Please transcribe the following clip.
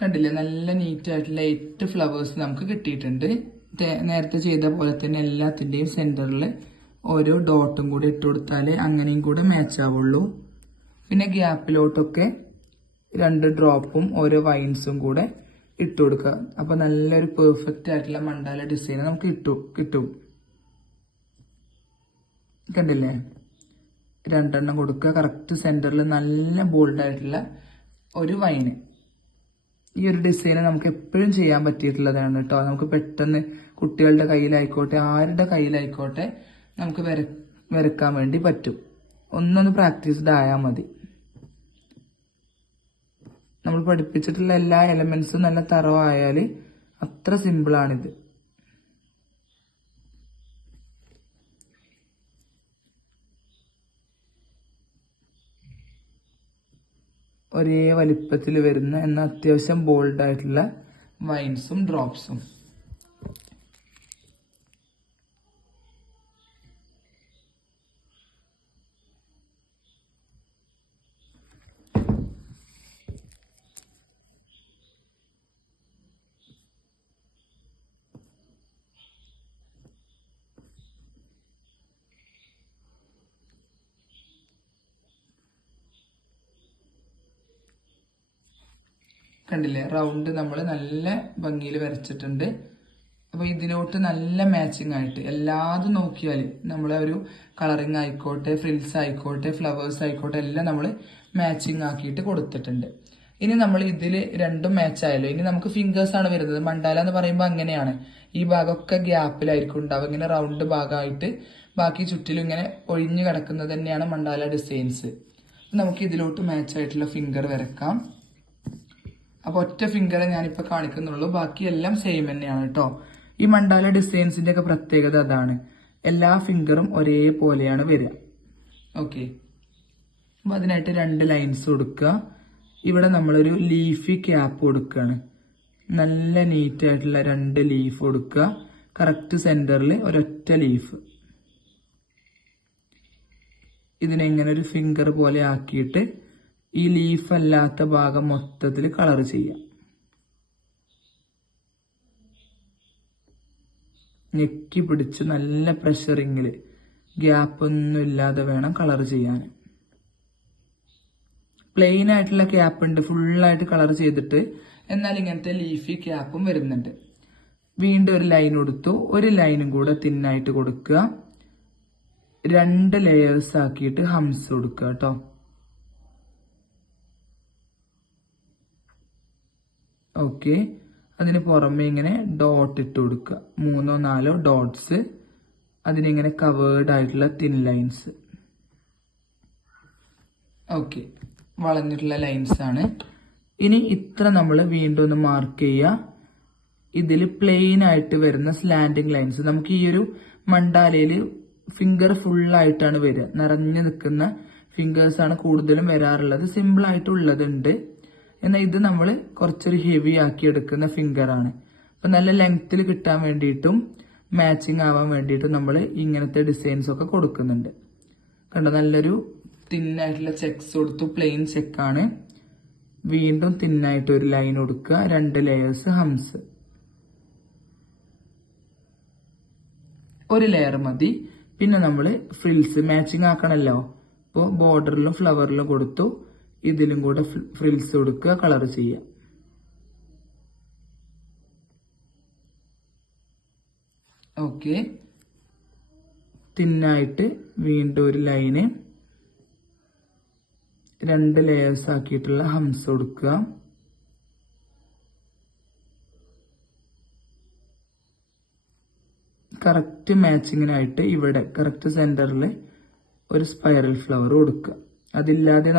കണ്ടില്ലേ, നല്ല നീറ്റ് ആയിട്ടുള്ള 8 ഫ്ലവേഴ്സ് നമുക്ക് കിട്ടിയിട്ടുണ്ട്. നേരത്തെ ചെയ്ത പോലെ തന്നെ എല്ലാത്തിന്റെയും സെന്ററിൽ ഓരോ ഡോട്ടും കൂടി ഇട്ട് കൊടുത്താലേ അങ്ങനെയും കൂടെ മാച്ച് ആവുള്ളൂ. പിന്നെ ഗ്യാപ്പിലോട്ടൊക്കെ 2 ഡ്രോപ്പും ഓരോ വൈൻസും കൂടെ ഇട്ട് കൊടുക്കുക. അപ്പൊ നല്ലൊരു പെർഫെക്റ്റ് ആയിട്ടുള്ള മണ്ടാല ഡിസൈൻ നമുക്ക് കിട്ടും. കണ്ടില്ലേ, 2 എണ്ണം കൊടുക്കുക. കറക്റ്റ് സെന്ററിൽ നല്ല ബോൾഡ് ആയിട്ടുള്ള ഒരു വൈന്. ഈ ഒരു ഡിസൈൻ നമുക്ക് എപ്പോഴും ചെയ്യാൻ പറ്റിയിട്ടുള്ളതാണ് കേട്ടോ. നമുക്ക് പെട്ടെന്ന് കുട്ടികളുടെ കയ്യിലായിക്കോട്ടെ ആരുടെ കയ്യിലായിക്കോട്ടെ നമുക്ക് വരക്കാൻ വേണ്ടി പറ്റും. ഒന്നൊന്ന് പ്രാക്ടീസ്ഡ് ആയാൽ മതി. നമ്മൾ പഠിപ്പിച്ചിട്ടുള്ള എല്ലാ എലമെന്റ്സും നല്ല തറവായാൽ അത്ര സിമ്പിളാണിത്. ഒരേ വലിപ്പത്തിൽ വരുന്ന എന്നാൽ അത്യാവശ്യം ബോൾഡ് ആയിട്ടുള്ള വൈൻസും ഡ്രോപ്സും. കണ്ടില്ലേ, റൗണ്ട് നമ്മൾ നല്ല ഭംഗിയിൽ വരച്ചിട്ടുണ്ട്. അപ്പൊ ഇതിലോട്ട് നല്ല മാച്ചിങ് ആയിട്ട് എല്ലാതും നോക്കിയാൽ നമ്മളെ ഒരു കളറിങ് ആയിക്കോട്ടെ, ഫ്രിൽസ് ആയിക്കോട്ടെ, ഫ്ലവേഴ്സ് ആയിക്കോട്ടെ എല്ലാം നമ്മൾ മാച്ചിങ് ആക്കിയിട്ട് കൊടുത്തിട്ടുണ്ട്. ഇനി നമ്മൾ ഇതിൽ രണ്ടും മാച്ച് ആയല്ലോ. ഇനി നമുക്ക് ഫിംഗേഴ്സ് ആണ് വരുന്നത്. മണ്ടാല എന്ന് പറയുമ്പോൾ അങ്ങനെയാണ്, ഈ ഭാഗമൊക്കെ ഗ്യാപ്പിലായിരിക്കും ഉണ്ടാവുക. ഇങ്ങനെ റൗണ്ട് ഭാഗമായിട്ട് ബാക്കി ചുറ്റിലും ഇങ്ങനെ ഒഴിഞ്ഞു കിടക്കുന്നത് തന്നെയാണ് മണ്ടാല ഡിസൈൻസ്. നമുക്ക് ഇതിലോട്ട് മാച്ച് ആയിട്ടുള്ള ഫിംഗർ വരക്കാം. അപ്പൊ ഒറ്റ ഫിംഗറെ ഞാനിപ്പോ കാണിക്കുന്നുള്ളൂ, ബാക്കിയെല്ലാം സെയിം തന്നെയാണ് കേട്ടോ. ഈ മണ്ടാല ഡിസൈൻസിന്റെ ഒക്കെ പ്രത്യേകത അതാണ്, എല്ലാ ഫിംഗറും ഒരേപോലെയാണ് വരിക. ഓക്കെ, അപ്പൊ അതിനായിട്ട് 2 ലൈൻസ് കൊടുക്കുക. ഇവിടെ നമ്മളൊരു ലീഫി ക്യാപ്പ് കൊടുക്കുകയാണ്. നല്ല നീറ്റ് ആയിട്ടുള്ള 2 ലീഫ് കൊടുക്കുക. കറക്റ്റ് സെന്ററിൽ ഒരൊറ്റ ലീഫ്. ഇതിനെങ്ങനെ ഒരു ഫിംഗർ പോലെ ആക്കിയിട്ട് ഈ ലീഫ് അല്ലാത്ത ഭാഗം മൊത്തത്തിൽ കളർ ചെയ്യാം. ഞെക്കി പിടിച്ച് നല്ല പ്രഷറിങ്ങില്, ഗ്യാപ്പ് ഒന്നും ഇല്ലാതെ വേണം കളർ ചെയ്യാൻ. പ്ലെയിൻ ആയിട്ടുള്ള ക്യാപ്പ് ഉണ്ട്, ഫുള്ളായിട്ട് കളർ ചെയ്തിട്ട്, എന്നാൽ ഇങ്ങനത്തെ ലീഫി ക്യാപ്പും വരുന്നുണ്ട്. വീണ്ടും ഒരു ലൈൻ കൊടുത്തു. ഒരു ലൈനും കൂടെ തിന്നായിട്ട് കൊടുക്കുക. 2 ലെയേഴ്സ് ആക്കിയിട്ട് ഹംസ് കൊടുക്കുക കേട്ടോ. ഓക്കെ, അതിന് പുറമെ ഇങ്ങനെ ഡോട്ട് ഇട്ട് കൊടുക്കുക. 3 or 4 ഡോട്ട്സ്. അതിനിങ്ങനെ കവേർഡ് ആയിട്ടുള്ള തിൻ ലൈൻസ്. ഓക്കെ, വളഞ്ഞിട്ടുള്ള ലൈൻസ് ആണ്. ഇനി ഇത്ര നമ്മൾ വീണ്ടും ഒന്ന് മാർക്ക് ചെയ്യുക. ഇതിൽ പ്ലെയിൻ ആയിട്ട് വരുന്ന സ്ലാൻഡിങ് ലൈൻസ്. നമുക്ക് ഈ ഒരു മണ്ടാലയിൽ ഫിംഗർ ഫുള്ളായിട്ടാണ് വരിക. നിറഞ്ഞു നിൽക്കുന്ന ഫിംഗേഴ്സ് ആണ് കൂടുതലും വരാറുള്ളത്. സിമ്പിൾ ആയിട്ടുള്ളതുണ്ട്, എന്നാൽ ഇത് നമ്മൾ കുറച്ചൊരു ഹെവി ആക്കി എടുക്കുന്ന ഫിംഗർ ആണ്. അപ്പൊ നല്ല ലെങ്ത്തിൽ കിട്ടാൻ വേണ്ടിയിട്ടും മാച്ചിങ് ആവാൻ വേണ്ടിയിട്ടും നമ്മൾ ഇങ്ങനത്തെ ഡിസൈൻസ് ഒക്കെ കൊടുക്കുന്നുണ്ട്. കണ്ടോ, നല്ലൊരു തിന്നായിട്ടുള്ള ചെക്സ് കൊടുത്തു. പ്ലെയിൻ ചെക്കാണ്. വീണ്ടും തിന്നായിട്ട് ഒരു ലൈൻ കൊടുക്കുക. 2 ലെയേഴ്സ് ഹംസ്. ഒരു ലെയർ മതി. പിന്നെ നമ്മൾ ഫ്രിൽസ് മാച്ചിങ് ആക്കണല്ലോ. അപ്പോൾ ബോർഡറിലും ഫ്ലവറിലും കൊടുത്തു. ഇതിലും കൂടെ ഫ്രിൽസ് കൊടുക്കുക, കളർ ചെയ്യുക. ഓക്കെ, തിന്നായിട്ട് വീണ്ടും ഒരു ലൈന്, 2 ലെയേഴ്സ് ആക്കിയിട്ടുള്ള ഹംസ് കൊടുക്കുക. കറക്റ്റ് മാച്ചിങ്ങിനായിട്ട് ഇവിടെ കറക്റ്റ് സെന്ററിൽ ഒരു സ്പൈറൽ ഫ്ലവർ കൊടുക്കുക. അതില്ലാതെ